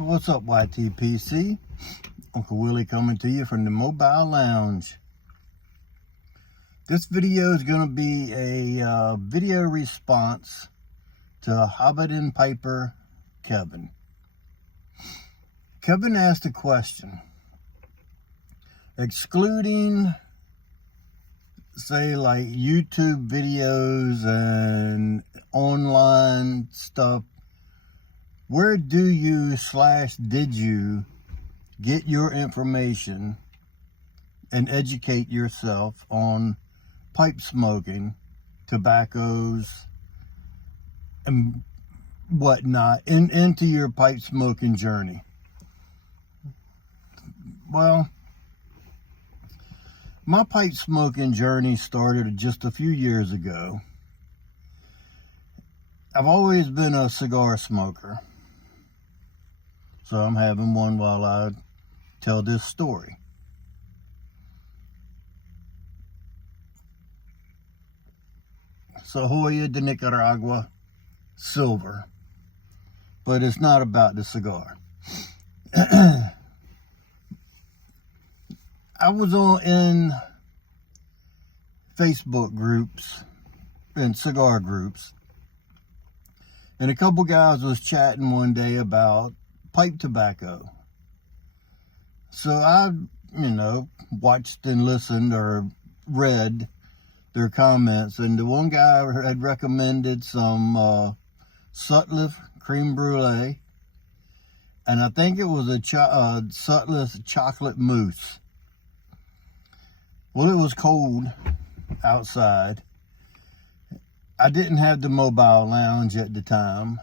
What's up, YTPC? Uncle Willie coming to you from the Mobile Lounge. This video is going to be a video response to Hobbit and Piper Kevin. Kevin asked a question. Excluding, say, like YouTube videos and online stuff, where do you / did you get your information and educate yourself on pipe smoking, tobaccos, and whatnot into your pipe smoking journey? Well, my pipe smoking journey started just a few years ago. I've always been a cigar smoker. So I'm having one while I tell this story. Sajoya de Nicaragua Silver. But it's not about the cigar. I was in Facebook groups and cigar groups. And a couple guys was chatting one day about pipe tobacco. So I, watched and listened or read their comments, and the one guy had recommended some Sutliff Creme Brulee, and I think it was a Sutliff Chocolate Mousse. Well, it was cold outside. I didn't have the Mobile Lounge at the time.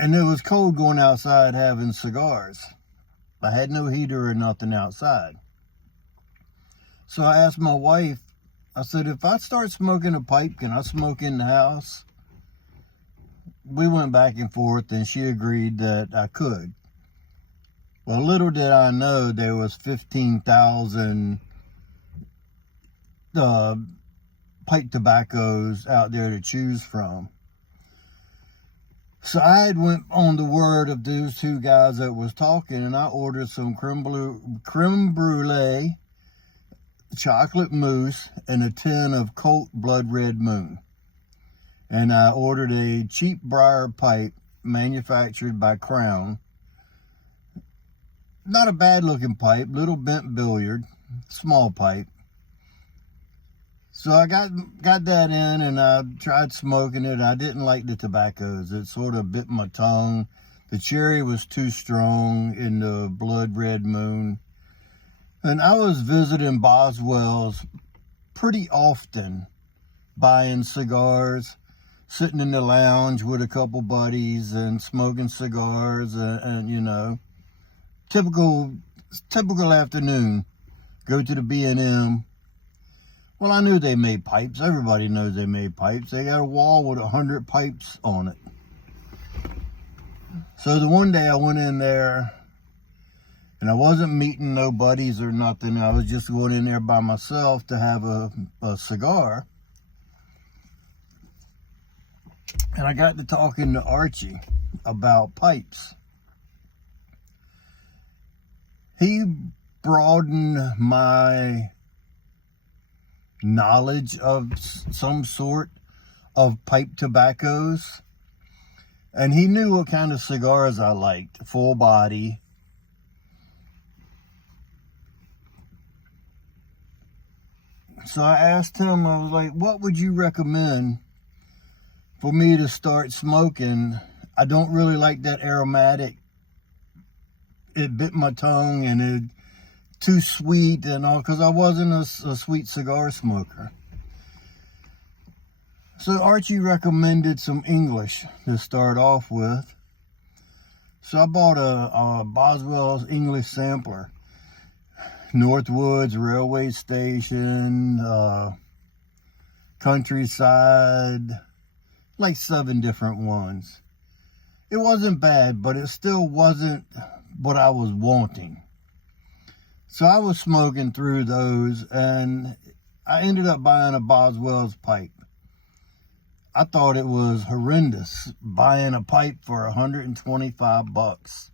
And it was cold going outside having cigars. I had no heater or nothing outside. So I asked my wife, I said, if I start smoking a pipe, can I smoke in the house? We went back and forth, and she agreed that I could. Well, little did I know there was 15,000 pipe tobaccos out there to choose from. So I had went on the word of those two guys that was talking, and I ordered some creme brulee, chocolate mousse, and a tin of Colt Blood Red Moon. And I ordered a cheap briar pipe manufactured by Crown. Not a bad looking pipe, little bent billiard, small pipe. So I got that in, and I tried smoking it. I didn't like the tobaccos. It sort of bit my tongue. The cherry was too strong in the Blood Red Moon. And I was visiting Boswell's pretty often, buying cigars, sitting in the lounge with a couple buddies and smoking cigars, and typical afternoon. Go to the B&M. Well, I knew they made pipes. Everybody knows they made pipes. They got a wall with 100 pipes on it. So the one day I went in there, and I wasn't meeting no buddies or nothing. I was just going in there by myself to have a cigar. And I got to talking to Archie about pipes. He broadened my knowledge of some sort of pipe tobaccos, and he knew what kind of cigars I liked. Full body. So I asked him, I was like, what would you recommend for me to start smoking? I don't really like that aromatic. It bit my tongue, and it too sweet and all, because I wasn't a sweet cigar smoker. So Archie recommended some English to start off with. So I bought a Boswell's English sampler. Northwoods Railway Station, Countryside, like 7 different ones. It wasn't bad, but it still wasn't what I was wanting. So I was smoking through those, and I ended up buying a Boswell's pipe. I thought it was horrendous buying a pipe for $125.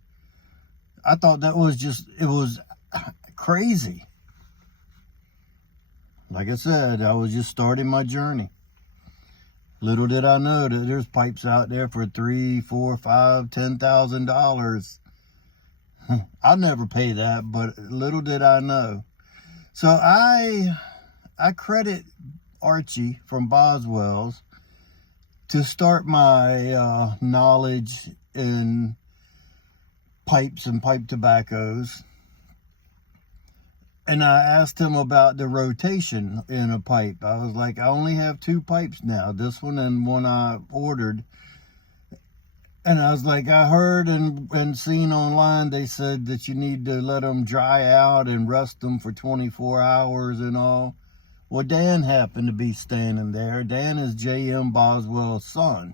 I thought that was it was crazy. Like I said, I was just starting my journey. Little did I know that there's pipes out there for $3,000, $4,000, $5,000, $10,000. I'll never pay that, but little did I know. So I credit Archie from Boswell's to start my knowledge in pipes and pipe tobaccos. And I asked him about the rotation in a pipe. I was like, I only have 2 pipes now, this one and one I ordered. And I was like, I heard and seen online, they said that you need to let them dry out and rest them for 24 hours and all. Well, Dan happened to be standing there. Dan is J.M. Boswell's son.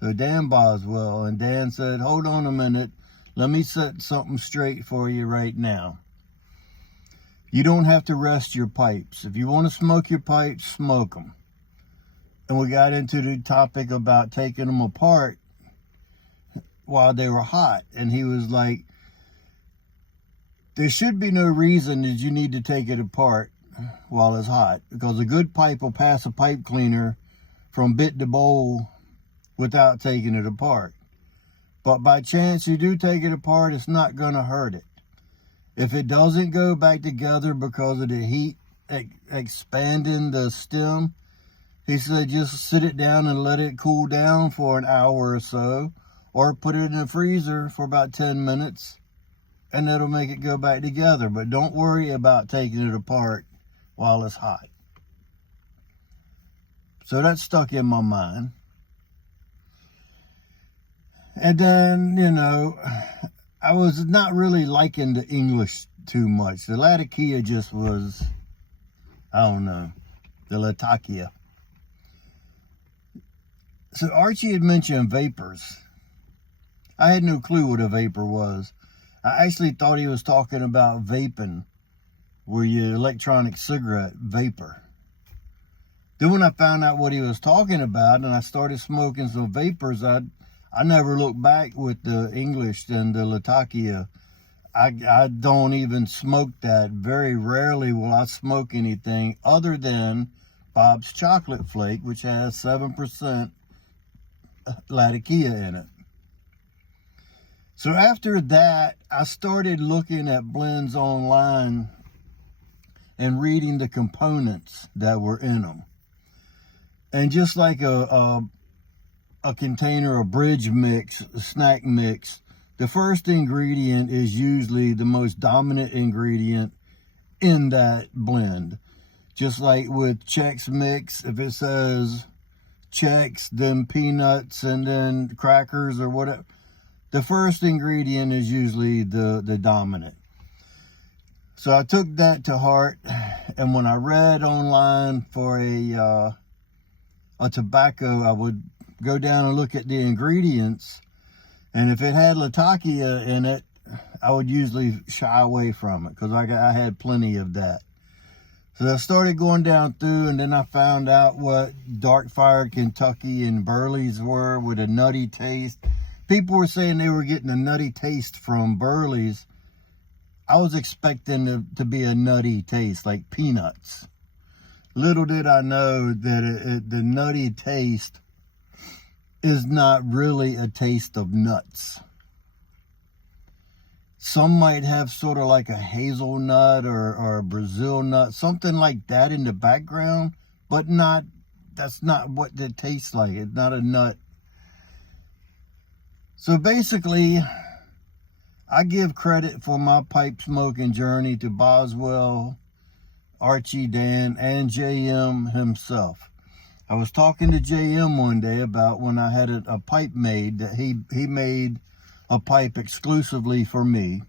So Dan Boswell, and Dan said, hold on a minute. Let me set something straight for you right now. You don't have to rest your pipes. If you want to smoke your pipes, smoke them. And we got into the topic about taking them apart while they were hot. And he was like, there should be no reason that you need to take it apart while it's hot, because a good pipe will pass a pipe cleaner from bit to bowl without taking it apart. But by chance you do take it apart, it's not going to hurt it. If it doesn't go back together because of the heat expanding the stem, he said just sit it down and let it cool down for an hour or so, or put it in the freezer for about 10 minutes, and that'll make it go back together. But don't worry about taking it apart while it's hot. So that stuck in my mind. And then, you know, I was not really liking the English too much. The Latakia just was, I don't know, the Latakia. So Archie had mentioned vapors. I had no clue what a vapor was. I actually thought he was talking about vaping, where your electronic cigarette vapor. Then when I found out what he was talking about and I started smoking some vapors, I never looked back with the English and the Latakia. I don't even smoke that. Very rarely will I smoke anything other than Bob's Chocolate Flake, which has 7% Latakia in it. So after that, I started looking at blends online and reading the components that were in them. And just like a container of bridge mix, a snack mix, the first ingredient is usually the most dominant ingredient in that blend. Just like with Chex Mix, if it says Chex, then peanuts, and then crackers or whatever, the first ingredient is usually the dominant. So I took that to heart, and when I read online for a tobacco, I would go down and look at the ingredients, and if it had Latakia in it, I would usually shy away from it, because I had plenty of that. So I started going down through, and then I found out what Dark Fire Kentucky and Burley's were with a nutty taste. People were saying they were getting a nutty taste from Burley's. I was expecting to be a nutty taste, like peanuts. Little did I know that the nutty taste is not really a taste of nuts. Some might have sort of like a hazelnut or a Brazil nut, something like that in the background, but that's not what it tastes like. It's not a nut. So basically, I give credit for my pipe smoking journey to Boswell, Archie, Dan, and JM himself. I was talking to JM one day about when I had a pipe made, that he made a pipe exclusively for me.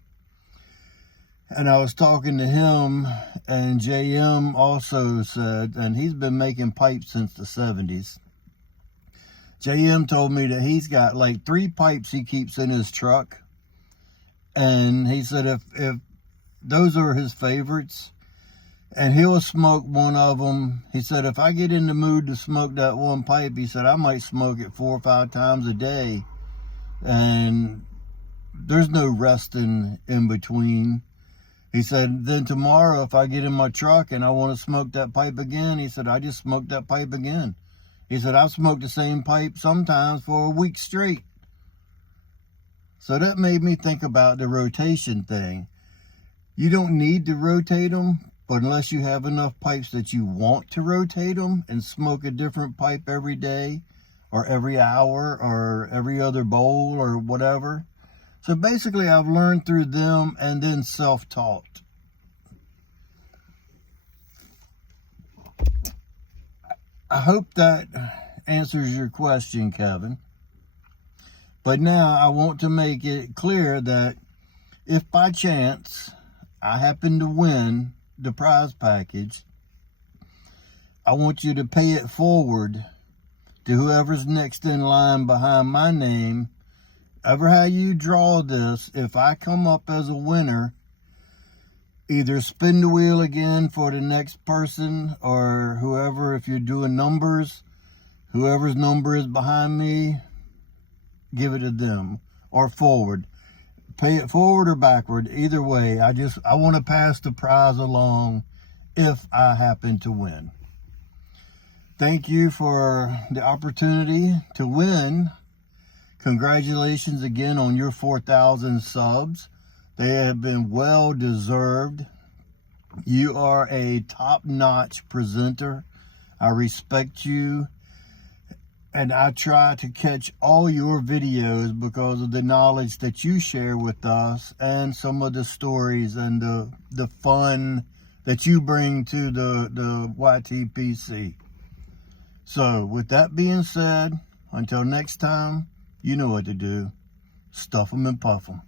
And I was talking to him, and JM also said, and he's been making pipes since the 70s. JM told me that he's got like 3 pipes he keeps in his truck. And he said if those are his favorites, and he'll smoke one of them. He said, if I get in the mood to smoke that one pipe, he said, I might smoke it 4 or 5 times a day. And there's no resting in between. He said, then tomorrow, if I get in my truck and I want to smoke that pipe again, he said, I just smoke that pipe again. He said, I've smoked the same pipe sometimes for a week straight. So that made me think about the rotation thing. You don't need to rotate them, but unless you have enough pipes that you want to rotate them and smoke a different pipe every day or every hour or every other bowl or whatever. So basically, I've learned through them and then self-taught. I hope that answers your question, Kevin. But now I want to make it clear that if by chance I happen to win the prize package, I want you to pay it forward to whoever's next in line behind my name. Ever how you draw this, if I come up as a winner, either spin the wheel again for the next person or whoever, if you're doing numbers, whoever's number is behind me, give it to them, or forward. Pay it forward or backward, either way. I want to pass the prize along if I happen to win. Thank you for the opportunity to win. Congratulations again on your 4,000 subs. They have been well deserved. You are a top-notch presenter. I respect you. And I try to catch all your videos because of the knowledge that you share with us and some of the stories and the fun that you bring to the YTPC. So with that being said, until next time, you know what to do. Stuff them and puff them.